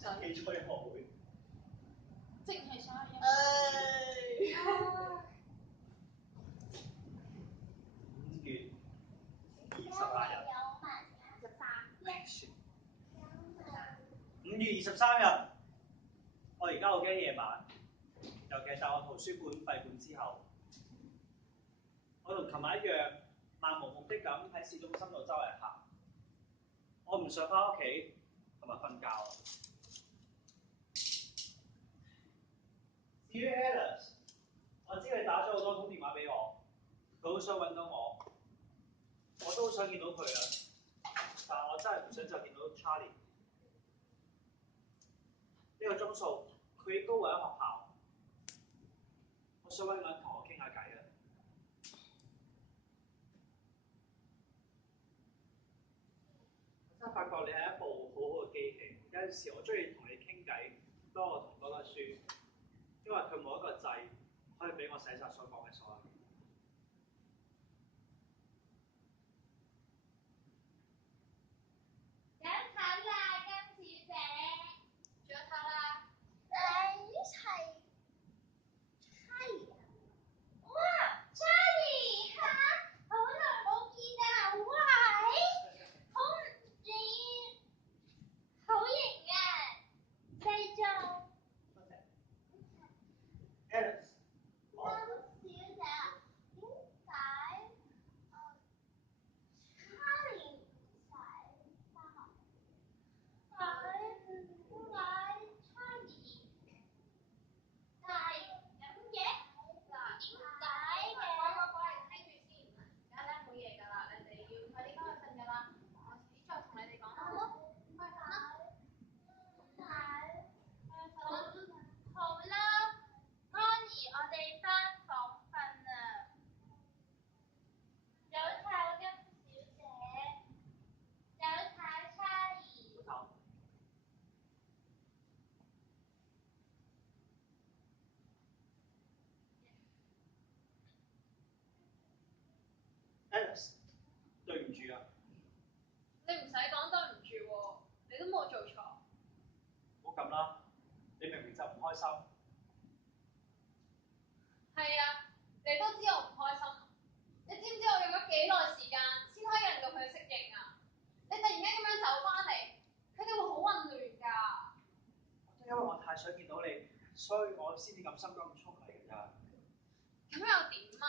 記錯音樂會，即係所有音樂。5月23日，我而家好驚夜晚，尤其係我圖書館閉館之後，我同琴日一樣，漫無目的咁喺市中心度周圍行。我唔想翻屋企同埋瞓覺。至於 Alice， 我知佢打咗好多通電話俾我，佢好想揾到我，我都好想見到佢啊！但係我真係唔想再見到 Charlie。呢個鐘數，佢應該會喺學校。我想揾個人同我傾下偈啊！我真係發覺你係一部好好嘅機器。有陣時我中意同你傾偈，多過同嗰本書，因為佢冇一個掣可以俾我寫晒所講嘅所有嘢。Alice， 對唔住啊！你唔使講對唔住喎，你都冇做錯。唔好咁啦，你明明就唔開心。係啊，你都知我唔開心。你知唔知我用咗幾耐時間先可以令到佢適應啊？你突然間咁樣走翻嚟，佢哋會好混亂㗎。因為我太想見到你，所以我先至咁心急咁衝嚟㗎咋。咁又點啊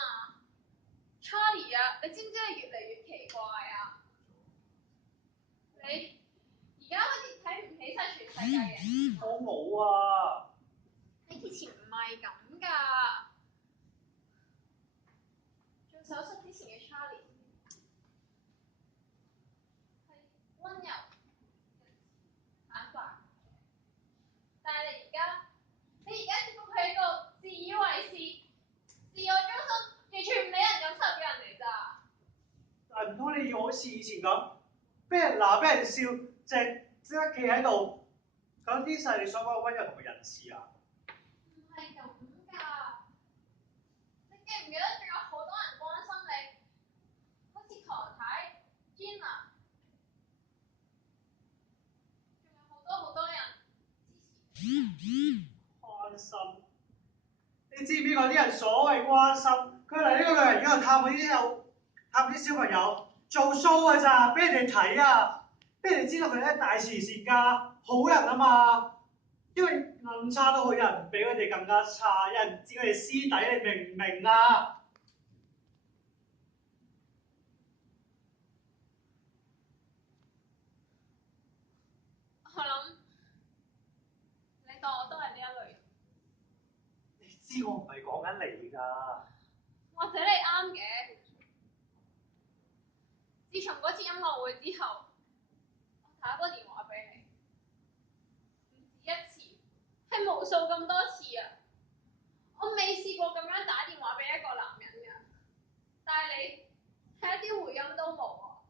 ？Charlie 啊，你知唔知你越嚟越奇怪啊？你而家好似睇唔起晒全世界嘅人。我冇啊！你以前唔係咁㗎。做手術之前嘅 Charlie 係温柔、坦白，但係你而家只不過係一個自以為是、自我中心、完全唔理人感受嘅人嚟咋。但唔通你要好似以前咁，俾人鬧、俾人笑，即刻企喺度，講啲細你所講嘅温柔同埋仁慈啊？唔係咁㗎，你記唔記得仲有好多人關心你，好似唐太、Gina， 仲有好多人支持。關心？你知唔知嗰啲人所謂關心，佢嚟呢個老人院度探啲小朋友做 show 㗎咋，俾人哋睇啊，俾人哋知道佢係大慈善家、好人啊嘛。因為咁差都好，有人比佢哋更加差，有人知佢哋私底，你明唔明啊？我諗你當我都係呢一類人。你知我唔係講緊你㗎。或者你啱嘅。自從嗰次音樂會之後，我打個電話俾你，唔止一次，係無數咁多次啊！我未試過咁樣打電話俾一個男人㗎，但係你係一啲回音都冇啊！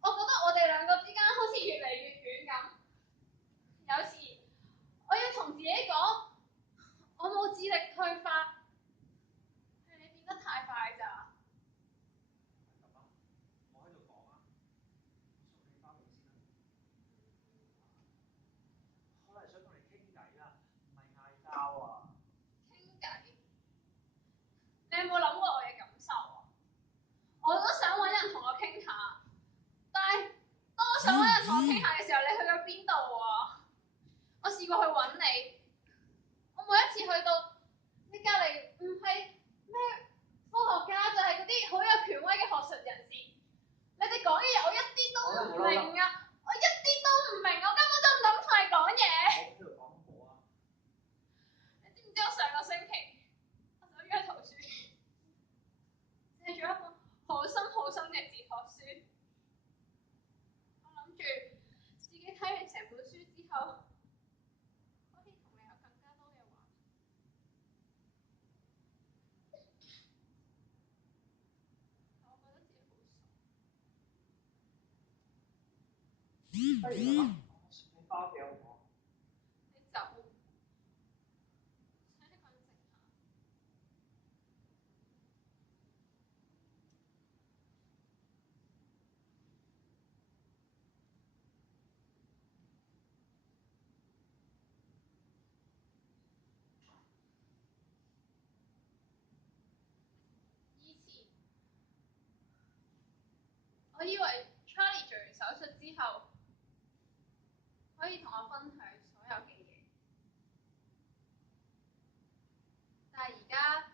我覺得我哋兩個之間好似越嚟越遠咁。有時我要同自己講，我冇智力退化，係你變得太快咋。我喺度講啊，送你翻去先啦。同我傾下嘅時候，你去咗邊度啊？我試過去揾你，我每一次去到你隔離唔係咩科學家，就係嗰啲好有權威嘅學術人士。你哋講嘅嘢我一啲都唔明啊！我一啲都唔明，我根本就唔敢同你講嘢。我喺度講好啊！你知唔知我上個星期我走咗去圖書館，借咗一本好深嘅哲學書。我諗住自己睇完成本書之後，可以同你有更加多嘅話題。但我覺得自己好傻。不如咁啊，你翻屋企好唔好？你走，請一個人靜下。以前我以為 Charlie 做完手術之後，可以同我分享所有嘅嘢，但係而家